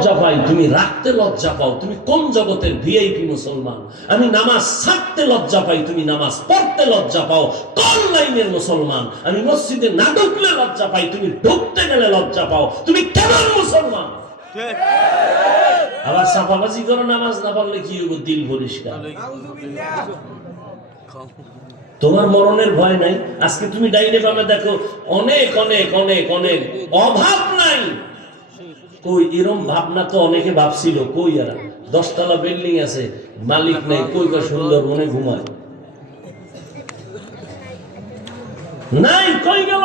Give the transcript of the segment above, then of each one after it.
লজ্জা পাই তুমি রাখতে লজ্জা পাও তুমি কোন জগতের ভিআইপি মুসলমান? আমি নামাজ ছাড়তে লজ্জা পাই তুমি নামাজ পড়তে লজ্জা পাও কোন লাইনের মুসলমান? আমি মসজিদে না ঢুকলে লজ্জা পাই তুমি ঢুকতে গেলে লজ্জা পাও তুমি কেমন মুসলমান? আবার সাফাবাজি করো নামাজ না পড়লে কি হইব? দিল পরিষ্কার। তোমার মরণের ভয় নাই? আজকে তুমি ডাইনে বামে দেখো অনেক অনেক অনেক অনেক অভাব নাই। কই, এরম ভাবনা তো অনেকে ভাবছিল, কই এরা? দশতলা বিল্ডিং আছে, মালিক নাই, কই বা সুন্দর মনে ঘুমায়? নাই কই গেল?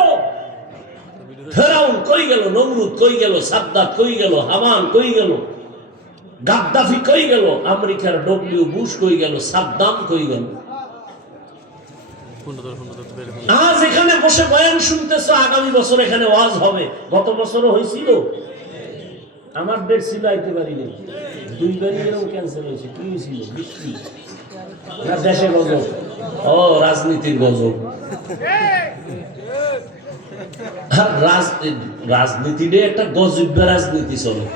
আজ এখানে বসে বয়ান শুনতেছো, আগামী বছর এখানে ওয়াজ হবে। গত বছরও হয়েছিল। আমার ডেট ছিল আইতে পারিনি দুইবারই এরকম ক্যান্সেল হয়েছে। কি হয়েছিল? বৃষ্টি। না দেশে গজব। ও, রাজনীতির গজব। আর রাজ- একটা গজব্য রাজনীতি চলে।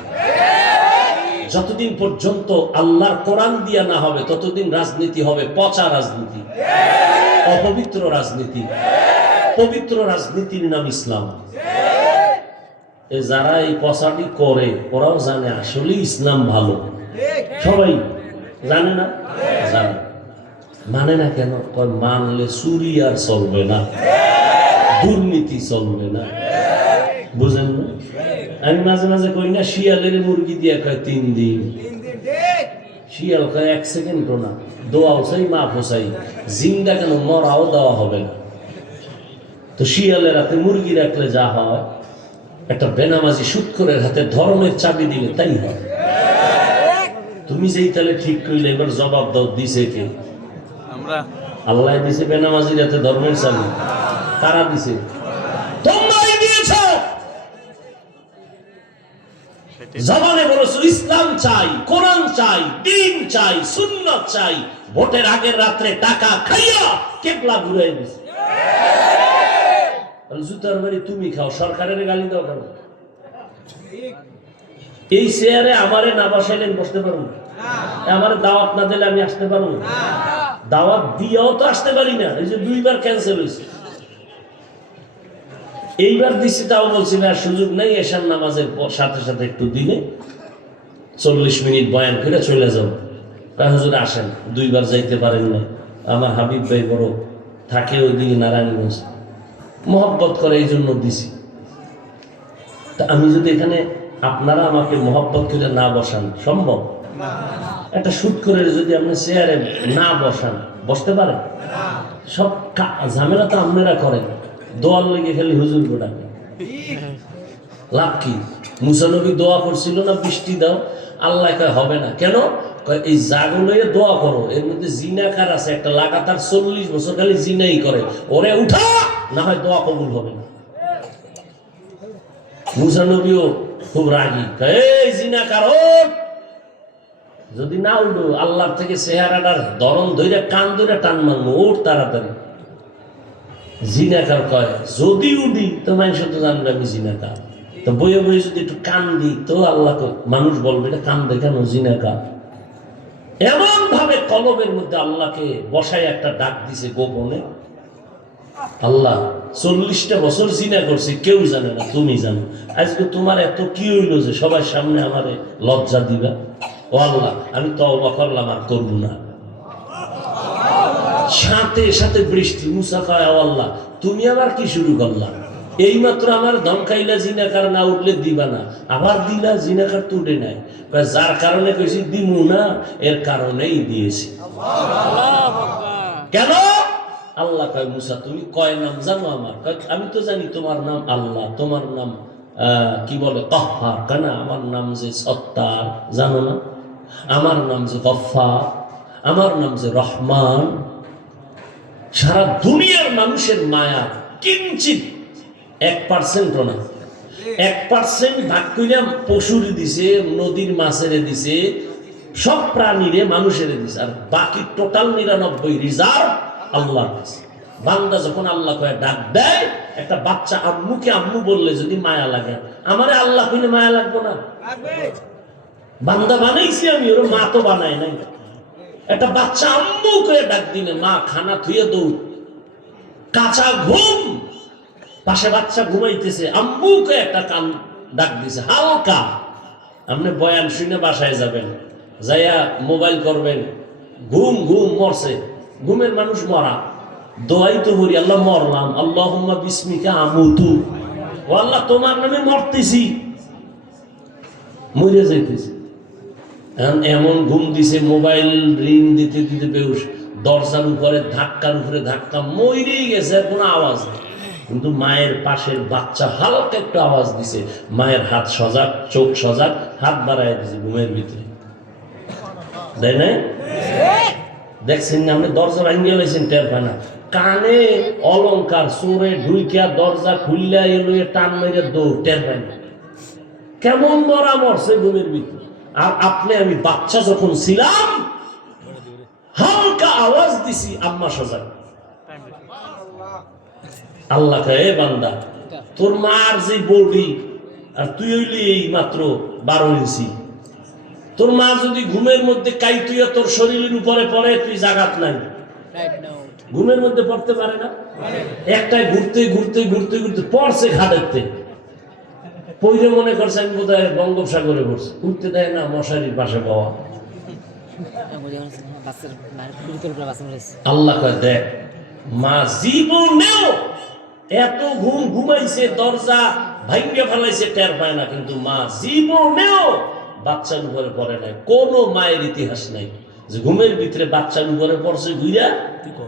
যতদিন পর্যন্ত আল্লাহর কোরআন দিয়া না হবে, ততদিন রাজনীতি হবে পচা রাজনীতি। অপবিত্র রাজনীতি। পবিত্র রাজনীতির নাম ইসলাম। যারা এই পচাটি করে, ওরাও জানে আসলে ইসলাম ভালো। সবাই জানে না? জানে। মানে না কেন? মানলে চুরি আর চলবে না। দুর্নীতি চলবে না। বুঝেন না? আমি মাঝে মাঝে কই না, শিয়ালের মুরগি দিয়ে কয় তিন দিন। শিয়াল কয়, এক সেকেন্ড না। দোয়াও চাই মা ফোসাই জিন্দা কেন? মরাও দেওয়া হবে না। তো শিয়ালের হাতে মুরগি রাখলে যা হয় একটা বেনামাজি সুৎকরের হাতে ধর্মের চাবি দিলে তাই হয়। তুমি যেই তাহলে ঠিক করলে এবার জবাব দাও দিছে কে? আমরা। আল্লাহ দিছে বেনামাজির হাতে ধর্মের চাবি। কারা দিছে? তোমরাই দিয়েছ। জবানে বলেছ ইসলাম চাই কোরআন চাই দিন চাই সুন্নত চাই ভোটের আগের রাত্রে টাকা খাইয়া কেবলা ঘুরাই দিছে। জুতার বাড়ি তুমি খাও সরকারের গালি দাও কেন? এই চেয়ারে আমারে না বসাইলেন বসতে পারব আমার দাওয়াত না দিলে আমি আসতে পারব দাওয়াত দিয়েও তো আসতে পারি না। এই যে দুইবার ক্যান্সেল হয়েছে। এইবার দিচ্ছি তাও বলছি আর সুযোগ নাই এশার নামাজের পর- সাথে সাথে একটু দিলে চল্লিশ মিনিট বয়ান করে চলে যাও। কয় হুজুর আসেন। দুইবার যাইতে পারেন না আমার হাবিব ভাই বড় থাকে ওইদিকে নারায়ণগঞ্জ। মহব্বত করে এই জন্য দিছি। তা আমি যদি এখানে আপনারা আমাকে মহব্বত করে না বসান, সম্ভব? একটা শুট করে যদি আপনি চেয়ারে না বসান, বসতে পারেন? সব ঝামেলা তো আপনারা করেন। দোয়ার লেগে খালি হুজুর গোটাকে লাভ কি? মুসানবী দোয়া করছিল না, বৃষ্টি দাও, আল্লাহ হবে না। কেন? এই জাগুলো দোয়া করো। এর মধ্যে জিনাকার আছে, একটা লাগাতার চল্লিশ বছর খালি জিনাই করে। ওরে উঠা, না হয় দোয়া কবুল হবে না। মুসানবীও খুব রাগী। এই জিনাকার যদি না উঠো, আল্লাহর থেকে চেহারাটার দরন ধরে কান ধরে টান মারবো ওর তাড়াতাড়ি। জিনাকার কয়, যদি উঠি, তো মানুষ তো জানবে আমি জিনাকার। তো বইয়ে বইয়ে যদি একটু কান দিই, তো আল্লাহ মানুষ বলবে এটা কান দেখানো জিনাকার। এমন ভাবে কলমের মধ্যে আল্লাহকে বসায় একটা ডাক দিছে গোপনে। আল্লাহ, চল্লিশটা বছর জিনা করছে, কেউ জানে না, তুমি জানো। আজকে তোমার এত কি হইল যে সবার সামনে আমারে লজ্জা দিবা? ও আল্লাহ, আমি তওবা করলাম, আর করব না। সাথে সাথে বৃষ্টি মুসা কয় "ও আল্লাহ, তুমি আবার কি শুরু করলা? এইমাত্র আমার ধমকাইলা জিনাকার না উঠলে দিবা না। আবার দিলা জিনাকার তো উঠে নাই। যার কারণে কইছি দিমু না এর কারণেই দিয়েছি। কেন? আল্লাহ কয় মুসা তুমি কয় নাম জানো আমার? আমি তো জানি তোমার নাম আল্লাহ তোমার নাম আহ, কি বলে? কহার কেন আমার নাম যে সত্তার জানো না? আমার নাম যে গফার আমার নাম যে রহমান। সারা দুনিয়ার মানুষের মায়া কিঞ্চিত এক পার্সেন্টও না। এক পার্সেন্ট ভাগ কইলাম পশুর দিছে, নদীর মাছের দিছে, সব প্রাণীরে মানুষের দিছে। আর বাকি টোটাল নিরানব্বই রিজার্ভ আল্লাহর কাছে। বান্দা যখন আল্লাহ কয়ে ডাক দেয়, একটা বাচ্চা আম্মুকে আম্মু বললে যদি মায়া লাগে, আমারে আল্লাহ কইলে মায়া লাগবো না? বান্দা বানাইছি আমি, ওর মা তো বানায় নাই। একটা বাচ্চা আম্মু করে ডাক দিলে, মা, খানা থুয়ে দৌড়। কাঁচা ঘুম পাশে বাচ্চা ঘুমাইতেছে, আম্মুকে একটা কান ডাক দিছে, হালকা। আপনি বয়ান শুনে বাসায় যাবেন, যাইয়া মোবাইল করবেন, ঘুম ঘুম মরছে, ঘুমের মানুষ মরা। দোয়াই তো করি, আল্লাহ মরলাম আল্লাহ বিস্মিকা আমুতু। ও আল্লাহ, তোমার নামে মরতেছি। মরে যাইতেছি। এমন ঘুম দিছে, মোবাইল রিং দিতে দিতে বেউস দরজার উপরে ধাক্কার উপরে ধাক্কা, মরেই গেছে কোনো আওয়াজ নেই। কিন্তু মায়ের পাশের বাচ্চা হালকা একটু আওয়াজ দিছে, মায়ের হাত সজাগ, চোখ সজাগ, হাত বাড়ায় দিছে ঘুমের ভিতরে। তাই না? দেখছেন না আপনি? দরজা ভাঙ্গিয়ে লাইছেন টের পায় না। কানে অলংকার, চোরে ঢুইকা দরজা খুললা এলো টান মেরে দৌড়, টের পায় না। কেমন মরা মরছে ঘুমের ভিতরে। আর আপনি, আমি বাচ্চা যখন ছিলাম, হালকা আওয়াজ দিছি, আম্মা সজাগ। আল্লাহ এ বান্দা তোর মার যে বলবি আর তুই হইলি এই মাত্র বারো ইঞ্চি। তোর মা যদি ঘুমের মধ্যে কাই তুই তোর শরীরের উপরে পড়ে তুই জাগাত নাই। ঘুমের মধ্যে পড়তে পারে না? একটাই ঘুরতে ঘুরতে ঘুরতে ঘুরতে পড়ছে ঘাটাতে। পইরে মনে করছে আমি বোধ হয় বঙ্গোপসাগরে পড়ছে। উঠতে দেয় না মশারির পাশে পাওয়া। আল্লাহ কয় দেখ মা জীবনেও এত ঘুম ঘুমাইছে, দরজা ভাঙ্গে ফেলাইছে, টের পায় না। কিন্তু মা জীবনেও বাচ্চার উপরে পড়ে নাই। কোন মায়ের ইতিহাস নাই। যে ঘুমের ভিতরে বাচ্চার উপরে পড়ছে ঘুইরা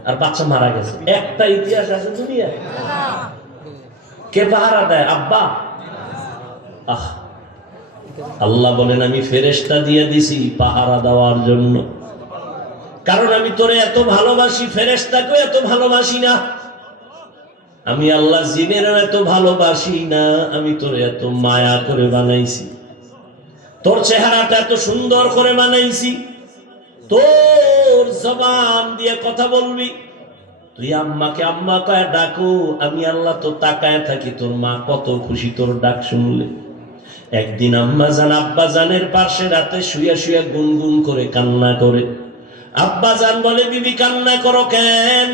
আর বাচ্চা মারা গেছে। একটা ইতিহাস আছে দুনিয়া কে পাহারা দেয়? আব্বা। আহ। আল্লাহ বলেন, আমি ফেরেশতা দিয়ে দিছি পাহারা দেওয়ার জন্য। কারণ আমি তোরে এত ভালোবাসি ফেরেশতাকে এত ভালোবাসি না। আমি আল্লাহ জিনের এত ভালোবাসি না, আমি তোর এত মায়া করে বানাইছি। তোর চেহারাটা এত সুন্দর করে বানাইছি। তোর জবান দিয়ে কথা বলবি। তুই আম্মাকে আম্মা কয় ডাকো, আমি আল্লাহ তো তাকায় থাকি, তোর মা কত খুশি তোর ডাক শুনলে। একদিন আম্মা জান, আব্বা জানের পাশে রাতে শুয়া শুয়া গুনগুন করে কান্না করে। আব্বা জান বলে, বিবি, কান্না করো কেন?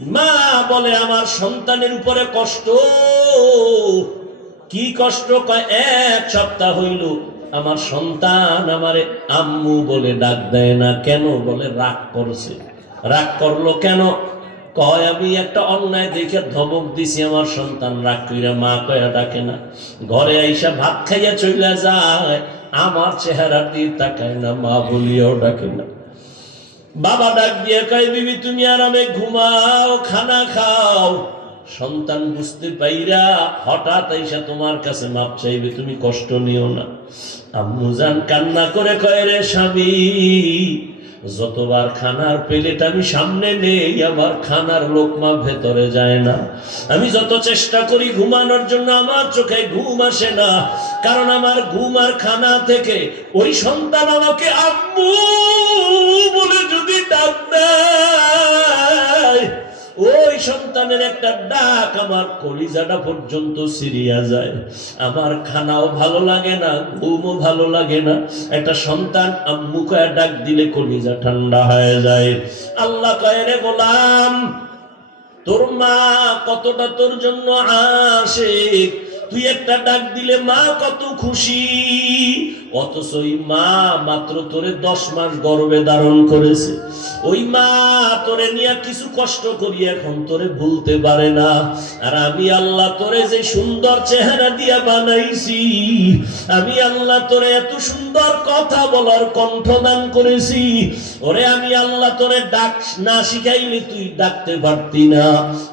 মা বলে, আমার সন্তানের উপরে কষ্ট। কি কষ্ট? কয়, এক সপ্তাহ হইল। আমার সন্তান আমারে আম্মু বলে ডাক দেয় না। কেন? বলে, রাগ করছে। রাগ করল কেন? কয়, আমি একটা অন্যায় দেখে ধমক দিছি, আমার সন্তান রাগ কইরা মা কয়া ডাকে না। ঘরে আইসা ভাত খাইয়া চইলা যায়, আমার চেহারা দিয়ে তাকায় না, মা বলিয়াও ডাকে না। বাবা ডাক দিয়ে কয়, বিবি, তুমি আরামে ঘুমাও, খানা খাও। সন্তান বুঝতে পাইরা হঠাৎ আইসা তোমার কাছে মাপ চাইবে, তুমি কষ্ট নিও না। আম্মু জান কান্না করে কয়, রে স্বামী যতবার খানার প্লেট আমি সামনে নেই, আবার খানার লোকমা ভেতরে যায় না। আমি যত চেষ্টা করি ঘুমানোর জন্য, আমার চোখে ঘুম আসে না। কারণ আমার ঘুম আর খানা থেকে ওই সন্তান আমাকে আম্মু বলে যদি ডাক দেয় ওই সন্তানের একটা ডাক আমার কলিজাটা পর্যন্ত সিরিয়া যায়। আমার খানাও ভালো লাগে না, ঘুমও ভালো লাগে না। একটা সন্তান মুখে কয়ে ডাক দিলে কলিজা ঠান্ডা হয়ে যায়। আল্লাহ কয়ে, রে গোলাম, তোর মা কতটা তোর জন্য আসে তুই একটা ডাক দিলে মা কত খুশি। অথচ ওই মা মাত্র তোরে দশ মাস গর্ভে ধারণ করেছে। ওই মা তোরে নিয়ে কিছু কষ্ট করি এখন তোরে ভুলতে পারে না। আর আমি আল্লাহ তোরে যে সুন্দর চেহারা দিয়া বানাইছি, আমি আল্লাহ তোরে এত সুন্দর কথা বলার কণ্ঠ দান করেছি। ওরে আমি আল্লাহ তোরে ডাক না শিখাইলে তুই ডাকতে পারতি না।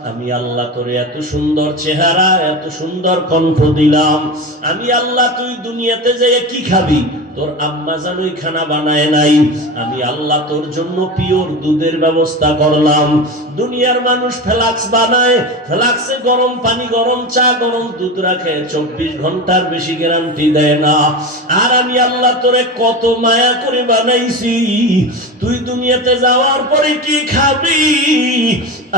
আমি আল্লাহ তোরে এত সুন্দর চেহারা, এত সুন্দর কণ্ঠ দিলাম। আমি আল্লাহ, তুই দুনিয়াতে যেয়ে কি খাবি? তোর আম্মা জানুই খানা বানায় নাই। আমি আল্লাহ তোর জন্য পিওর দুধের ব্যবস্থা করলাম। দুনিয়ার মানুষ ফ্লাক্স বানায়। ফ্লাক্সে গরম পানি, গরম চা, গরম দুধ রাখে। চব্বিশ ঘণ্টার বেশি গ্যারান্টি দেয় না। আর আমি আল্লাহ তোরে কত মায়া করে বানাইছি। তুই দুনিয়াতে যাওয়ার পরে কি খাবি?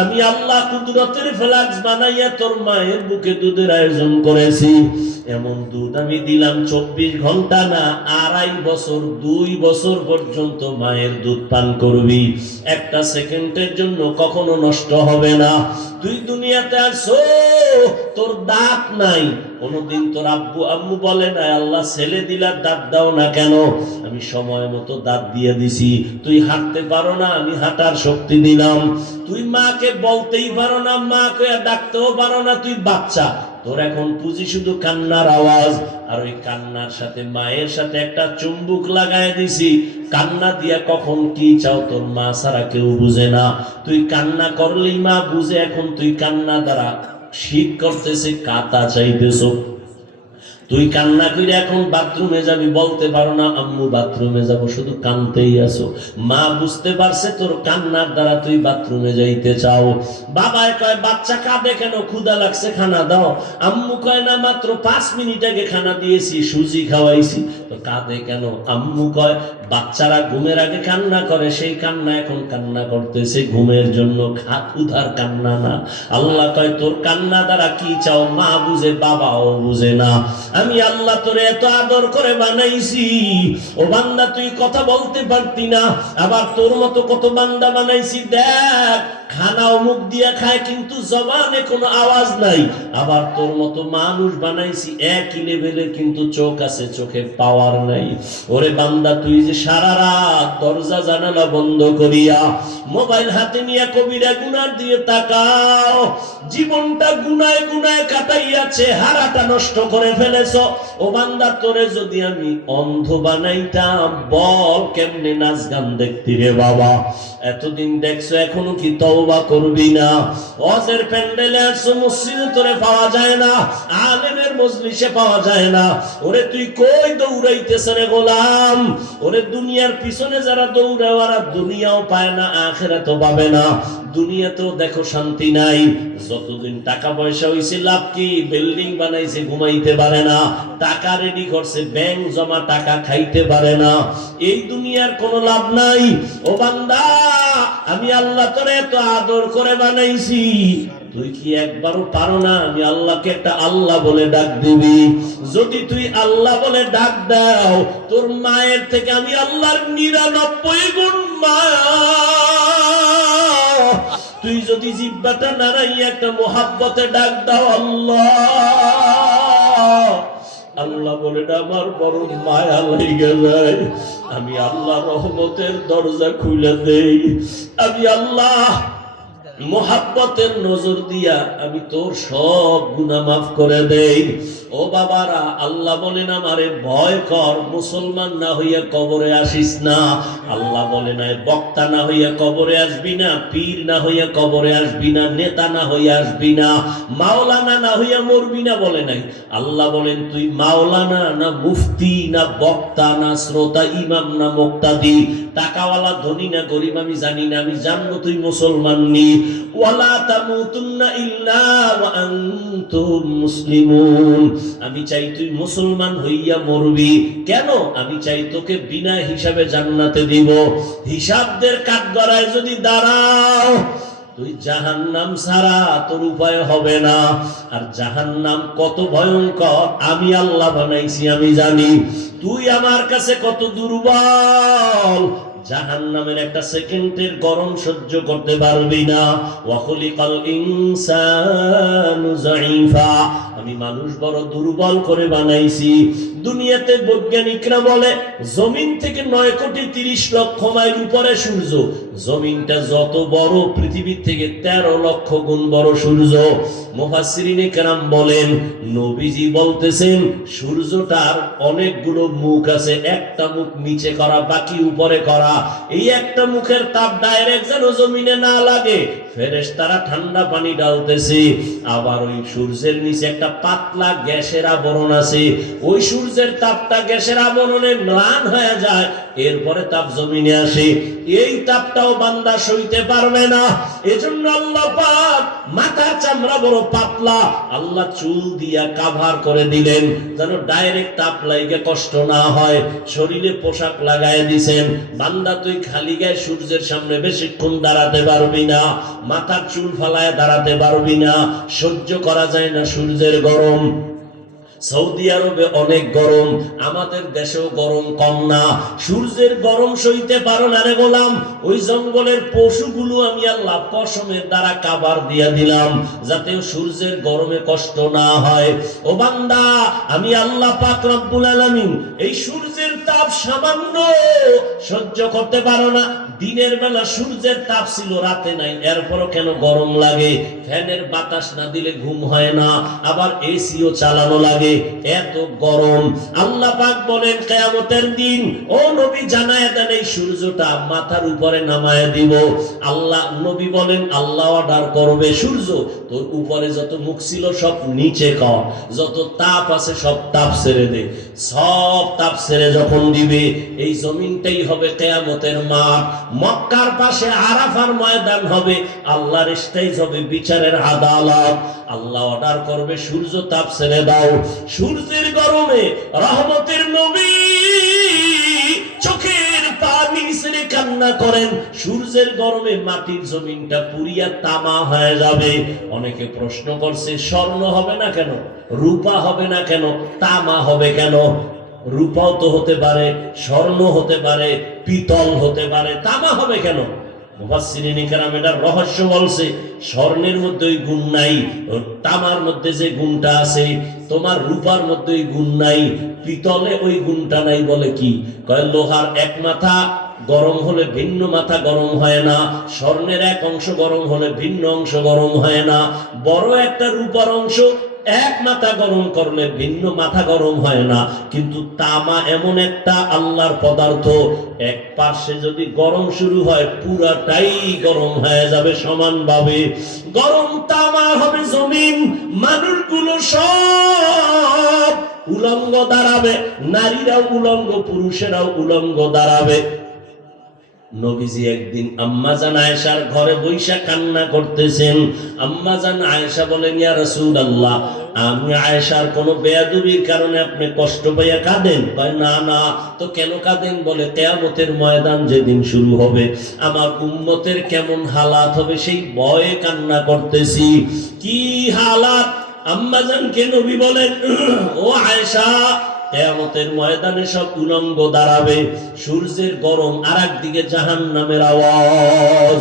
আমি আল্লাহ কুদরতের ফ্লাক্স বানাইয়া তোর মায়ের বুকে দুধের আয়োজন করেছি। এমন দুধ আমি দিলাম চব্বিশ ঘণ্টা না, আড়াই বছর, দুই বছর পর্যন্ত মায়ের দুধ পান করবি। একটা সেকেন্ডের জন্য কখনো নষ্ট হবে না। তুই দুনিয়াতে আছো, তোর দাঁত নাই। কোনদিন তোর আব্বু আম্মু বলে না আল্লাহ ছেলে দিলার দাঁত দাও না কেন? আমি সময় মতো দাঁত দিয়ে দিছি। তুই হাঁটতে পারো না, আমি হাঁটার শক্তি দিলাম। তুই মাকে বলতেই পারো না, মা কয়া ডাকতেও পারো না, তুই বাচ্চা। তোর এখন পুঁজি শুধু কান্নার আওয়াজ, আর ওই কান্নার সাথে মায়ের সাথে একটা চুম্বুক লাগায় দিছি। কান্না দিয়া কখন কি চাও তোর মা ছাড়া কেউ বুঝে না। তুই কান্না করলেই মা বুঝে, এখন তুই কান্না দ্বারা শীত করতেছে কাতা চাইতেছো। তুই কান্না করে এখন বাথরুমে যাবি, বলতে পারো না, আম্মু, বাথরুমে যাব, শুধু কানতেই আসো মা বুঝতে পারছে তোর কান্নার দ্বারা তুই বাথরুমে যাইতে চাও। বাবায় কয়, বাচ্চা কাঁদে কেন? ক্ষুদা লাগছে, খানা দাও। আম্মু কয়, না, মাত্র পাঁচ মিনিট আগে খানা দিয়েছি, সুজি খাওয়াইছি। তো কাঁদে কেন? আম্মু কয়, বাচ্চারা ঘুমের আগে কান্না করে, সেই কান্না এখন কান্না করতেছে, ঘুমের জন্য খা ক্ষুধার কান্না না। আল্লাহ কয়, তোর কান্না দ্বারা কি চাও? মা বুঝে, বাবাও বুঝে না। আমি আল্লাহ তোরে এত আদর করে বানাইছি। ও বান্দা, তুই কথা বলতে পারতি না। আবার তোর মতো কত বান্দা বানাইছি, দেখ। খানাও মুখ দিয়া খায়, কিন্তু জবানে কোনো আওয়াজ নাই। আবার তোর মতো মানুষ বানাইছি, একই লেভেলের কিন্তু চোখ আছে, চোখে পাওয়ার নাই। ওরে বান্দা, তুই যে সারা রাত দরজা জানালা বন্ধ করিয়া মোবাইল হাতে নিয়ে কবিরা গুনার দিয়ে তাকাও, জীবনটা গুনায় গুনায় কাটাইয়াছে, হারাটা নষ্ট করে ফেলেছ। ও বান্দা, তোরে যদি আমি অন্ধ বানাইতাম, বল কেমনে নাচ গান দেখতি রে বাবা? এতদিন দেখছ, এখনও কি তওবা করবি না? ওয়াজের প্যান্ডেলে আসছো মসজিদে তোরে পাওয়া যায় না, আলেমের মজলিসে পাওয়া যায় না। ওরে, তুই কই দৌড়াইতেছ রে গোলাম? ওরে, দুনিয়ার পিছনে যারা দৌড়ায়, ওরা দুনিয়াও পায় না, আখেরাতও পাবে না। দুনিয়াতেও দেখো শান্তি নাই। যতদিন টাকা পয়সা হইছে, লাভ কি? বিল্ডিং বানাইছে, ঘুমাইতে পারে না। টাকা রেডি করছে ব্যাংক জমা টাকা খাইতে পারে না। এই দুনিয়ার কোনো লাভ নাই। ও বান্দা, আমি আল্লাহ তোরে এত আদর করে বানাইছি। তুই কি একবারও পারো না? আমি আল্লাহকে একটা আল্লাহ বলে ডাক দিবি। যদি তুই আল্লাহ বলে ডাক দাও, তোর মায়ের থেকে আমি আল্লাহর নিরানব্বই গুণ মায়া তুই যদি জিব্বাটা নাড়াই একটা মোহাব্বতে ডাক দাও, আল্লাহ। আল্লাহ বলে আমার বড় মায়া লেগে যায়। আমি আল্লাহ রহমতের দরজা খুলে দেই। আমি আল্লাহ মোহাব্বতের নজর দিয়া আমি তোর সব গুনাহ মাফ করে দেই। ও বাবারা, আল্লাহ বলেন আমারে ভয় কর, মুসলমান না হইয়া কবরে আসিস না। আল্লাহ বলে নাই বক্তা না হইয়া কবরে আসবি না, পীর না হইয়া কবরে আসবি না, নেতা না হইয়া আসবি না, মাওলানা না হইয়া মরবি না, বলে নাই। আল্লাহ বলেন, তুই মাওলানা না মুফতি না বক্তা না শ্রোতা, ইমাম না মুক্তাদি, টাকাওয়ালা, ধনী না গরিব, আমি জানি না, আমি জানব তুই মুসলমান নি। ওয়ালা তামুতুন্না ইল্লা ওয়া আনতুম মুসলিমুন। আমি চাই তুই মুসলমান হইয়া মরবি। কেন? আমি চাই তোকে বিনা হিসাবে জান্নাতে দিব। হিসাবদের কাঠগড়ায় যদি দাঁড়াও, তুই জাহান্নাম ছাড়া তোর উপায় হবে না। আর জাহান্নাম কত ভয়ঙ্কর, আমি আল্লাহ বানাইছি, আমি জানি। তুই আমার কাছে কত দুর্বল, জাহান্নামের একটা সেকেন্ডের গরম সহ্য করতে পারবি না। ওয়াখলিকাল ইনসানু যায়ীফা আমি মানুষ বড় দুর্বল করে বানাইছি। দুনিয়াতে বৈজ্ঞানিকরা বলে, জমিন থেকে নয় কোটি তিরিশ লক্ষ মাইল উপরে সূর্য। জমিনটা যত বড়, পৃথিবীর থেকে তেরো লক্ষ গুণ বড় সূর্য। কেরাম বলেন, নবীজি বলতেছেন, সূর্যটার অনেকগুলো মুখ আছে, একটা মুখ নিচে করা, বাকি উপরে করা। এই একটা মুখের তাপ ডাইরেক্ট যেন জমিনে না লাগে। ফেরেশতারা ঠান্ডা পানি ডালতেছে আবার ওই সূর্যের নিচে একটা একটা পাতলা গ্যাসের আবরণ আছে। ওই সূর্যের তাপটা গ্যাসের আবরণে ম্লান হয়ে যায়। এরপরে তাপ জমিনে আসে, এই তাপটাও বান্দা সইতে পারবে না। এজন্য আল্লাহ পাক মাথার চামড়া বড় পাতলা আল্লাহ চুল দিয়া কাভার করে দিলেন, যেন ডাইরেক্ট তাপ লাইগে কষ্ট না হয়। শরীরে পোশাক লাগায় দিছেন, বান্দা তুই খালি গায়ে সূর্যের সামনে বেশিক্ষণ দাঁড়াতে পারবি না, মাথার চুল ফালায় দাঁড়াতে পারবি না, সহ্য করা যায় না সূর্যের গরম। সৌদি আরবে অনেক গরম, আমাদের দেশেও গরম কম না। সূর্যের গরম সইতে পারো না রে গোলাম, ওই জঙ্গলের পশুগুলো আমি আল্লাহ পশমের দ্বারা কাবার দিয়া দিলাম, যাতে সূর্যের গরমে কষ্ট না হয়। ও বান্দা, আমি আল্লাহ পাক রব্বুল আলামিন এই সূর্যের তাপ সামান্য সহ্য করতে পারো না। দিনের বেলা সূর্যের তাপ ছিল, রাতে নাই, এরপরও কেন গরম লাগে? ফ্যানের বাতাস না দিলে ঘুম হয় না, আবার এসিও চালানো লাগে। এত গরম। আল্লাহ পাক বলেন, কেয়ামতের দিন ও নবী জানায় দেন, এই সূর্যটা মাথার উপরে নামায় দিব। আল্লাহ, নবী বলেন, আল্লাহ অর্ডার করবে সূর্য। তোর উপরে যত মুখ ছিল সব নিচে কর। যত তাপ আছে সব তাপ ছেড়ে দে। সব তাপ ছেড়ে যখন দিবে, এই জমিনটাই হবে কেয়ামতের মাঠ। মক্কার পাশে আরাফার ময়দান হবে। আল্লাহর স্টেজ হবে বিচারের আদালত। আল্লাহ অর্ডার করবে, সূর্য তাপ ছেড়ে দাও। সূর্যের গরমে রহমতের নবী চোখের পানি ছেড়ে কান্না করেন। সূর্যের গরমে মাটির জমিনটা পুরিয়া তামা হয়ে যাবে। অনেকে প্রশ্ন করছে, স্বর্ণ হবে না কেন? রূপা হবে না কেন? তামা হবে কেন? রূপাও তো হতে পারে, স্বর্ণ হতে পারে, পিতল হতে পারে, তামা হবে কেন? রহস্য বলছে, স্বর্ণের মধ্যে ওই গুণ নাই তামার মধ্যে যে গুণটা আছে, তোমার রূপার মধ্যে ওই গুণ নাই, পিতলে ওই গুণটা নাই বলে কি? কয়, লোহার এক মাথা গরম হলে ভিন্ন মাথা গরম হয় না, স্বর্ণের এক অংশ গরম হলে ভিন্ন অংশ গরম হয় না, বড় একটা রূপার অংশ এক মাথা গরম করলে ভিন্ন মাথা গরম হয় না। কিন্তু তামা এমন একটা আল্লাহর পদার্থ, এক পার্শ্বে যদি গরম শুরু হয়, পুরাটাই গরম হয়ে যাবে সমানভাবে। গরম তামা হবে জমিন, মানুষগুলো সব উলঙ্গ দাঁড়াবে, নারীরাও উলঙ্গ, পুরুষেরাও উলঙ্গ দাঁড়াবে। নবীজি একদিন আম্মাজান আয়েশার ঘরে বৈশা কান্না করতেছেন। আম্মাজান আয়েশা বলেন, ইয়া রাসূলুল্লাহ, আমি আয়েশার কোন বেয়াদবির কারণে আপনি কষ্ট পাইয়া কাঁদেন? কয়, না না। তো কেন কাঁদেন? বলে, কেয়ামতের ময়দান যেদিন শুরু হবে, আমার উম্মতের কেমন হালাত হবে সেই ভয়ে কান্না করতেছি। কি হালাত? আম্মাজানকে নবী বলেন, ও আয়েশা কেয়ামতের ময়দানে সব উলঙ্গ দাঁড়াবে। সূর্যের গরম আর একদিকে জাহান নামের আওয়াজ।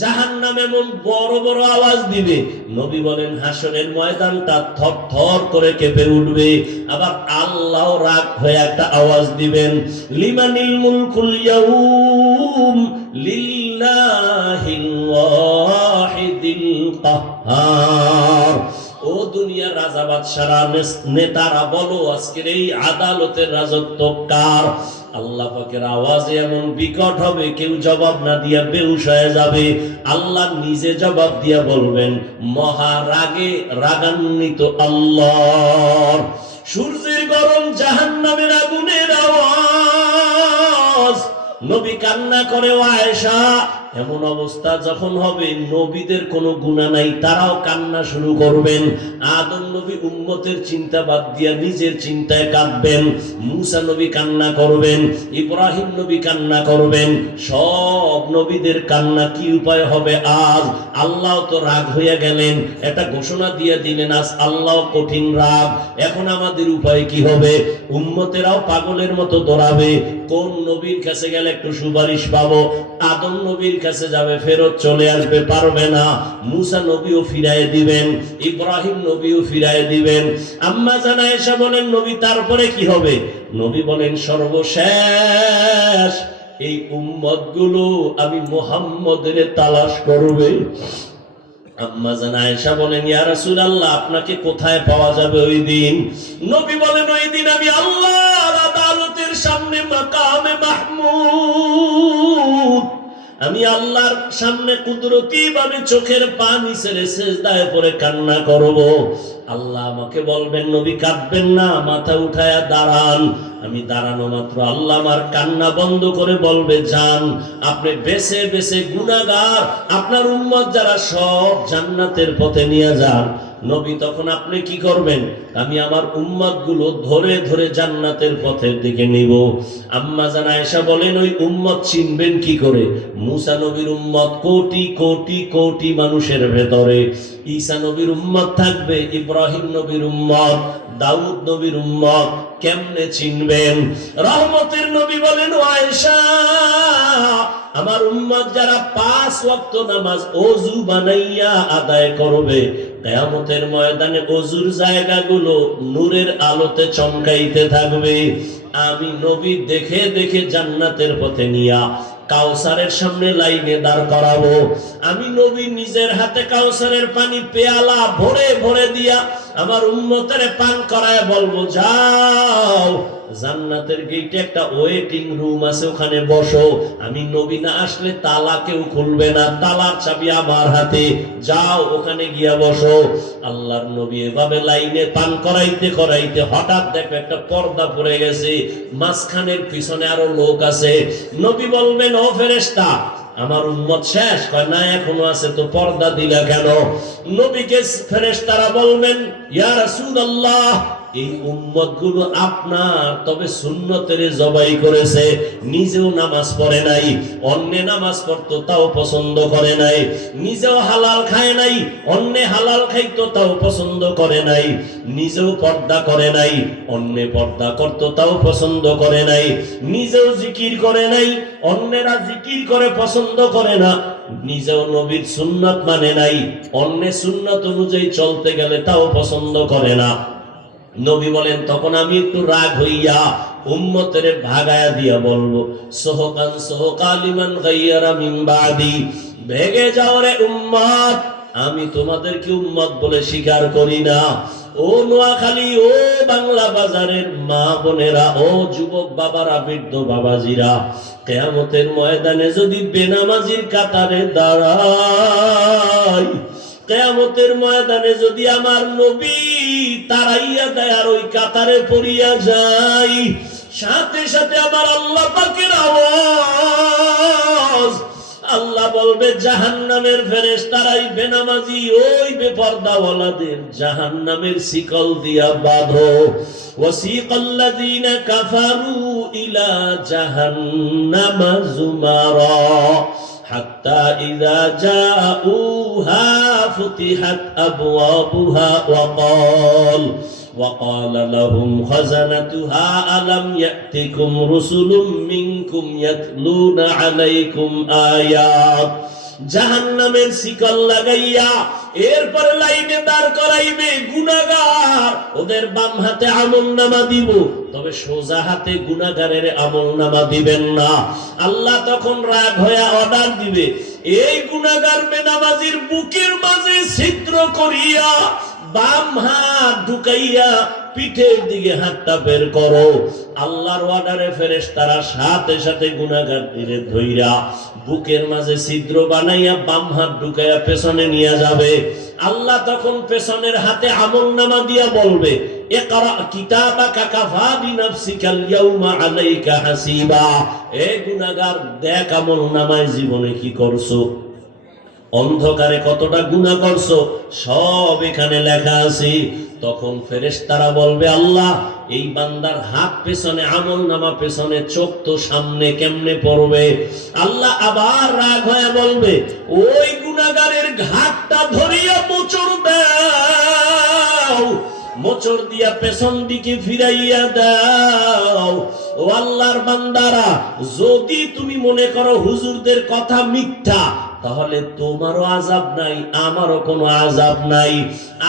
জাহান নামে এমন বড় বড় আওয়াজ দিবে। নবী বলেন হাসনের ময়দানটা থর থর করে কেঁপে উঠবে। আবার আল্লাহ রাগ হয়ে একটা আওয়াজ দিবেন, লিমানিল মুলকুল ইয়াউম লিল্লাহিল ওয়াহিদিল কাহ্হার দুনিয়ার রাজা বাদশারা নেতারা বলো, আজকের এই আদালতের রাজত্ব কার? আল্লাহ পাকের আওয়াজে এমন বিকট হবে, কেউ জবাব না দিয়া বেউস হয়ে যাবে। আল্লাহ নিজে জবাব দিয়া বলবেন মহা রাগে রাগান্বিত আল্লাহ। সূর্যের গরম জাহান্নামের আগুনের আওয়াজ। নবী কান্না করে আয়েশা এমন অবস্থা যখন হবে, নবীদের কোনো গুণা নাই, তারাও কান্না শুরু করবেন। আদম নবী উম্মতের চিন্তা বাদ দিয়া নিজের চিন্তায় কাঁদবেন। মুসা নবী কান্না করবেন, ইব্রাহিম নবী কান্না করবেন। সব নবীদের কান্না কি উপায় হবে আজ? আল্লাহ তো রাগ হইয়া গেলেন। একটা ঘোষণা দিয়ে দিলেন, আজ আল্লাহ কঠিন রাগ। এখন আমাদের উপায় কি হবে? উম্মতেরাও পাগলের মতো দৌড়াবে। কোন নবীর কাছে গেলে একটু সুপারিশ পাবো? আদম নবীর কাছে যাবে, ফেরত চলে আসবে, পারবে না। মুসা নবীও ফিরায় দিবেন, ইব্রাহিম নবীও ফিরায় দিবেন। আম্মা জানা এসে বলেন, নবী, তারপরে কি হবে? নবী বলেন, সর্বশেষ এই উম্মতগুলো আমি মোহাম্মদের তালাশ করবে। আম্মা জান আয়েশা বলেন, ইয়া রাসূলুল্লাহ, আপনাকে কোথায় পাওয়া যাবে ওই দিন? নবী বলেন, ওই দিন আমি আল্লাহর আদালতের সামনে মাকামে মাহমুদ আমি আল্লাহর সামনে কুদরতি ভাবে চোখের পানি ছেড়ে সেজদায় পরে কান্না করব। আল্লাহ আমাকে বলবেন, নবী, কাঁদবেন না, মাথা উঠায়া দাঁড়ান। আমি দাঁড়ানো মাত্র। আল্লাহ আমার কান্না বন্ধ করে বলবে, যান, আপনি বেছে বেছে গুনাগার আপনার উম্মত যারা সব জান্নাতের পথে নিয়ে যান। নবী, তখন আপনি কি করবেন? আমি আমার উম্মতগুলো ধরে ধরে জান্নাতের পথের দিকে নিব। আম্মা জানা এসা বলেন, ওই উম্মত চিনবেন কি করে? মুসা নবীর উম্মত কোটি কোটি কোটি মানুষের ভেতরে। ঈসা নবীর উম্মত থাকবে, ইব্রাহিম নবীর উম্মত, দাউদ নবীর উম্মত, কেমনে চিনবেন? রহমতের নবী বলেন আয়েশা, আমার উম্মত যারা পাঁচ ওয়াক্ত নামাজ অজু বানাইয়া আদায় করবে কেয়ামতের ময়দানে অজুর জায়গাগুলো নূরের আলোতে চমকাইতে থাকবে। আমি নবী দেখে দেখে জান্নাতের পথে নিয়া কাউসারের সামনে লাইনে দাঁড় করাবো। আমি নবী নিজের হাতে কাউসারের পানি পেয়ালা ভরে ভরে দিয়া আমার উম্মতের পান করায় বলব, যাও। জান্নাতের গেটে একটা ওয়েটিং রুম আছে, ওখানে বসো। আমি নবী না আসলে তালা কেউ খুলবে না, তালার চাবি আমার হাতে। যাও, ওখানে গিয়া বসো। আল্লাহর নবী এভাবে লাইনে পান করাইতে করাইতে হঠাৎ দেখো একটা পর্দা পড়ে গেছে। মাঝখানের পিছনে আরও লোক আছে। নবী বলবেন, ও ফেরেস্তা আমার উম্মত শেষ। কয়, না, এখনও আছে, তো পর্দা দিলা কেন? নবীকে ফেরেশতারা বলবেন, ইয়া রাসূলুল্লাহ এই উম্মতগুলো আপনার, তবে সুন্নতের জবাই করেছে, নিজেও নামাজ পড়ে নাই, অন্য নামাজ পড়তো, তাও পছন্দ করে নাই, নিজেও হালাল খায় নাই, অন্য হালাল খাইতো, তাও পছন্দ করে নাই, নিজেও পর্দা করে নাই, অন্য পর্দা করতো, তাও পছন্দ করে নাই, নিজেও জিকির করে নাই, অন্যেরা জিকির করে, পছন্দ করে না, নিজেও নবীর সুন্নত মানে নাই, অন্য সুন্নত অনুযায়ী চলতে গেলে তাও পছন্দ করে না। নবী বলেন, তখন আমি একটু রাগ হইয়া উম্মতের ভাগায়া দিয়া বলব, সোহকান, সোহকালিমান গাইয়ারা মিন বাদি ভেগে যাও রে উম্মত, আমি তোমাদেরকে উম্মত বলে স্বীকার করি না। ও নোয়াখালী, ও বাংলা বাজারের মা বোনেরা, ও যুবক বাবারা, বৃদ্ধ বাবাজিরা, কেয়ামতের ময়দানে যদি বেনামাজির কাতারে দাঁড়াই কেয়ামতের ময়দানে যদি আমার নবী তারাইয়া দেয় আর ওই কাতারে পড়িয়া যাই সাথে সাথে আমার আল্লাহ পাকের আওয়াজ। আল্লাহ বলবে জাহান নামের ফেরেস তারাই বেনামাজি ওই বেপর্দাওয়ালাদের জাহান নামের শিকল দিয়া বাধ বাঁধো। ওয়াসিকাল্লাযীনা কাফারু ইলা জাহান্নামা জুমারা। حتى إذا جاءوها فتحت أبوابها وقال وقال لهم خزنتها ألم يأتكم رسل منكم يتلون عليكم آيات؟ জাহান্নামের শিকল লাগাইয়া এরপরে লাইনে দাঁড় করাইবে গুনাগার ওদের বাম হাতে আমল নামা দিব, তবে সোজা হাতে গুনাগারের আমল নামা দিবেন না। আল্লাহ তখন রাগ হয়ে অর্ডার দিবে, এই গুনাগার বেনামাজির বুকের মাঝে ছিদ্র করিয়া বাম হাত ঢুকাইয়া পিঠের দিকে হাতটা বের করো। আল্লাহর অর্ডারে ফেরেস তারা সাথে সাথে গুনাগার দিলে ধইরা বুকের মাঝে ছিদ্র বানাইয়া বাম হাত ঢুকাইয়া পেছনে নিয়ে যাবে। আল্লাহ তখন পেছনের হাতে আমল নামা দিয়া বলবে দেখ আমল নামায় জীবনে কি করছ? অন্ধকারে কতটা গুণা করছ? সব এখানে লেখা আছে। তখন ফেরেশতারা বলবে, আল্লাহ, এই বান্দার হাত পেছনে, আমল নামা পেছনে, চোখ তো সামনে কেমনে পড়বে? আল্লাহ আবার রাগ হয়ে বলবে, ওই গুণাগারের ঘাটটা ধরিয়া মোচড় দাও, মোচড় দিয়া পেছন দিকে ফিরাইয়া দাও। ও আল্লাহর বান্দারা, যদি তুমি মনে করো হুজুরদের কথা মিথ্যা তাহলে তোমারও আজাব নাই, আমারও কোনো আজাব নাই।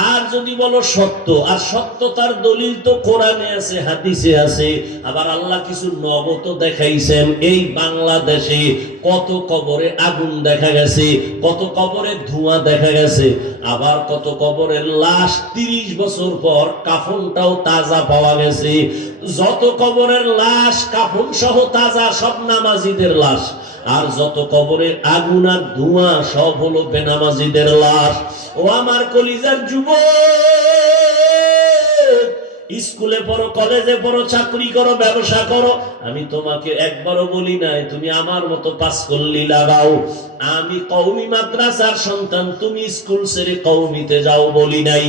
আর যদি বলো সত্য, আর সত্যতার দলিল তো কোরআনে আছে, হাদিসে আছে, আবার আল্লাহ কিছু নগত দেখাইছেন, এই বাংলাদেশে কত কবরে আগুন দেখা গেছে, কত কবরে ধোঁয়া দেখা গেছে, আবার কত কবরের লাশ তিরিশ বছর পর কাফনটাও তাজা পাওয়া গেছে। যত কবরের লাশ কাফন সহ তাজা সব নামাজিদের লাশ, আর যত কবরের আগুন আর ধোঁয়া সব হলো বেনামাজিদের লাশ। ও আমার কলিজার যুব স্কুলে পড়ো, কলেজে পড়ো, চাকরি করো, ব্যবসা করো। আমি তোমাকে একবারও বলি নাই, তুমি আমার মতো পাস করলি লাগাও আমি কৌমি মাদ্রাসার সন্তান, তুমি স্কুল ছেড়ে কৌমিতে যাও বলি নাই।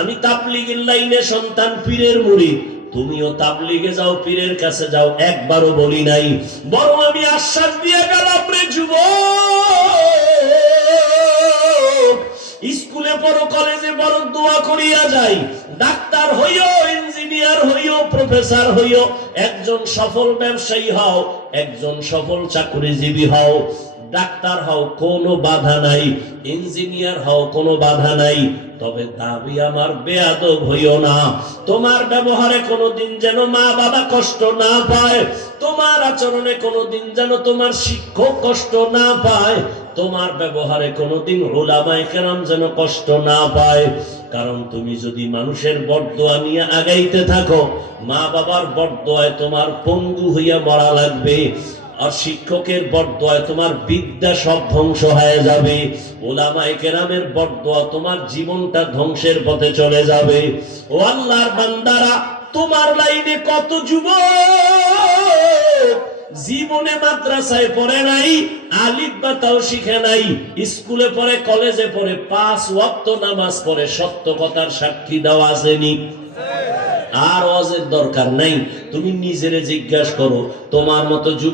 আমি তাবলিগের লাইনে সন্তান, পীরের মুড়ি। তুমিও তাবলিগে যাও, পীরের কাছে যাও, একবারও বলি নাই। বরং আমি আশ্বাস দিয়ে গেলাম, রে যুবক, স্কুলে পড়ো, কলেজে পড়ো, দোয়া করিয়া যাই। ডাক্তার হইও, ইঞ্জিনিয়ার হইও, প্রফেসর হইও, একজন সফল ব্যবসায়ী হও, একজন সফল চাকরিজীবী হও। ডাক্তার হও কোনো বাধা নাই, ইঞ্জিনিয়ার হও কোনো বাধা নাই, তবে দাবি আমার বেয়াদব হইও না। তোমার ব্যবহারে কোনোদিন যেন মা বাবা কষ্ট না পায়, তোমার আচরণে কোনোদিন যেন তোমার শিক্ষক কষ্ট না পায়, তোমার ব্যবহারে কোনোদিন ওলামাই কেরাম যেন কষ্ট না পায়। কারণ তুমি যদি মানুষের বরদোয়া নিয়ে আগাইতে থাকো, মা বাবার বরদোয়ায় তোমার পঙ্গু হইয়া মরা লাগবে। আর শিক্ষকের বরদোয়ায় তোমার বিদ্যা সব ধ্বংস হয়ে যাবে। ওলামাই কেরামের বরদোয়া তোমার জীবনটা ধ্বংসের পথে চলে যাবে। ও আল্লাহর বান্দারা, তোমার লাইনে কত যুবক? জীবনে মাদ্রাসায় পড়ে নাই, আলিফ বা তাও শিখে নাই, স্কুলে পড়ে, কলেজে পড়ে, পাঁচ ওয়াক্ত নামাজ পড়ে, সত্য কথার সাক্ষী দেওয়া আসেনি। আর অজের দরকার নাই। তুমি নিজেরে জিজ্ঞাসা করো, তোমার মতো